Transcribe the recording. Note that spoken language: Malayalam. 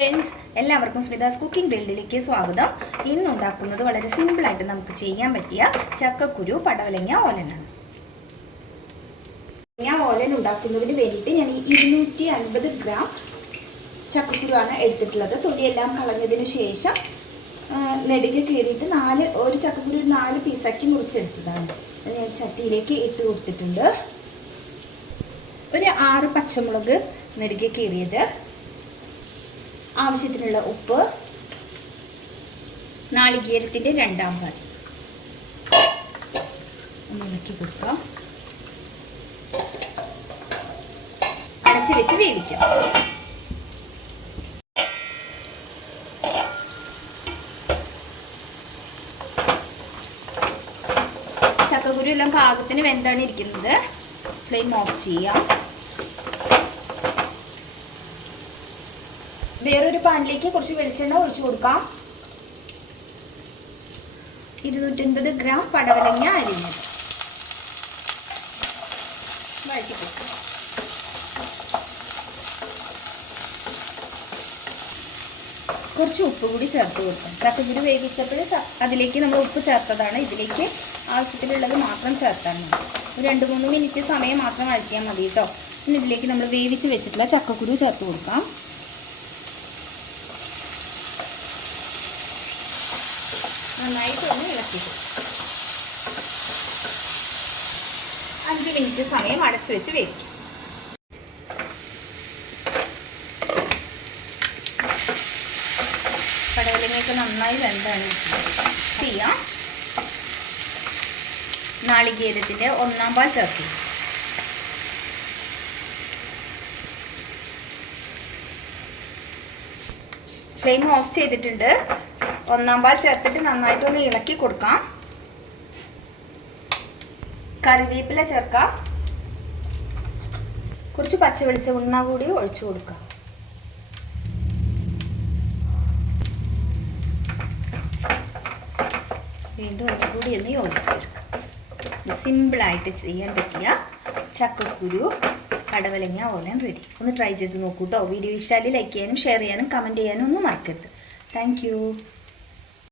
ഫ്രണ്ട്സ്, എല്ലാവർക്കും സ്മിതാസ് കുക്കിംഗ് വേൾഡിലേക്ക് സ്വാഗതം. ഇന്ന് ഉണ്ടാക്കുന്നത് വളരെ സിമ്പിളായിട്ട് നമുക്ക് ചെയ്യാൻ പറ്റിയ ചക്കക്കുരു പടവലങ്ങ ഓലനാണ്. ഓലൻ ഉണ്ടാക്കുന്നതിന് വേണ്ടിയിട്ട് ഞാൻ 250 ഗ്രാം ചക്കക്കുരുവാണ് എടുത്തിട്ടുള്ളത്. തൊലിയെല്ലാം കളഞ്ഞതിന് ശേഷം നെടുകെ കീറിയിട്ട് ഒരു ചക്കക്കുരു 4 പീസാക്കി മുറിച്ചെടുത്തതാണ്. ഞാൻ ചട്ടിയിലേക്ക് ഇട്ട് കൊടുത്തിട്ടുണ്ട്. ഒരു 6 പച്ചമുളക് നെടുകെ കീറിയത്, ആവശ്യത്തിനുള്ള ഉപ്പ്, നാളികേരത്തിൻ്റെ 2 പാൽ ഒന്ന് ഇളക്കി കൊടുക്കാം. അടച്ചു വെച്ച് വേവിക്കാം. ചക്കക്കുരു എല്ലാം പാകത്തിന് വെന്താണ് ഇരിക്കുന്നത്. ഫ്ലെയിം ഓഫ് ചെയ്യാം. വേറൊരു പാനിലേക്ക് കുറച്ച് വെളിച്ചെണ്ണ ഒഴിച്ചു കൊടുക്കാം. 250 ഗ്രാം പടവലങ്ങ അരിഞ്ഞത് വഴറ്റി കൊടുക്കാം. കുറച്ച് ഉപ്പ് കൂടി ചേർത്ത് കൊടുക്കാം. ചക്കക്കുരു വേവിച്ചപ്പോൾ അതിലേക്ക് നമ്മൾ ഉപ്പ് ചേർത്തതാണ്. ഇതിലേക്ക് ആവശ്യത്തിനുള്ളത് മാത്രം ചേർത്താൽ മതി. 2-3 മിനിറ്റ് സമയം മാത്രം വഴറ്റിയാൽ മതി കേട്ടോ. ഇനി ഇതിലേക്ക് നമ്മൾ വേവിച്ച് വെച്ചിട്ടുള്ള ചക്കക്കുരു ചേർത്ത് കൊടുക്കാം. നന്നായിട്ടൊന്ന് ഇളക്കി 5 മിനിറ്റ് സമയം അടച്ചു വെച്ച് വേവിക്കും. പടവലങ്ങയൊക്കെ നന്നായി വെന്താണ് ചെയ്യാം. നാളികേരത്തിൻ്റെ 1 പാൽ ചേർക്കും. ഫ്ലെയിം ഓഫ് ചെയ്തിട്ടുണ്ട്. 1 പാൽ ചേർത്തിട്ട് നന്നായിട്ടൊന്ന് ഇളക്കി കൊടുക്കാം. കറിവേപ്പില ചേർക്കാം. കുറച്ച് പച്ച വെളിച്ചെണ്ണ കൂടി ഒഴിച്ചു കൊടുക്കാം. വീണ്ടും ഒന്നുകൂടി ഒന്ന് യോജിപ്പിച്ചെടുക്കാം. സിമ്പിളായിട്ട് ചെയ്യാൻ പറ്റിയ ചക്കക്കുരു പടവലങ്ങ ഓലൻ റെഡി. ഒന്ന് ട്രൈ ചെയ്ത് നോക്കൂ കേട്ടോ. വീഡിയോ ഇഷ്ടമായി ലൈക്ക് ചെയ്യാനും ഷെയർ ചെയ്യാനും കമൻറ്റ് ചെയ്യാനും ഒന്നും മറക്കരുത്. Thank you.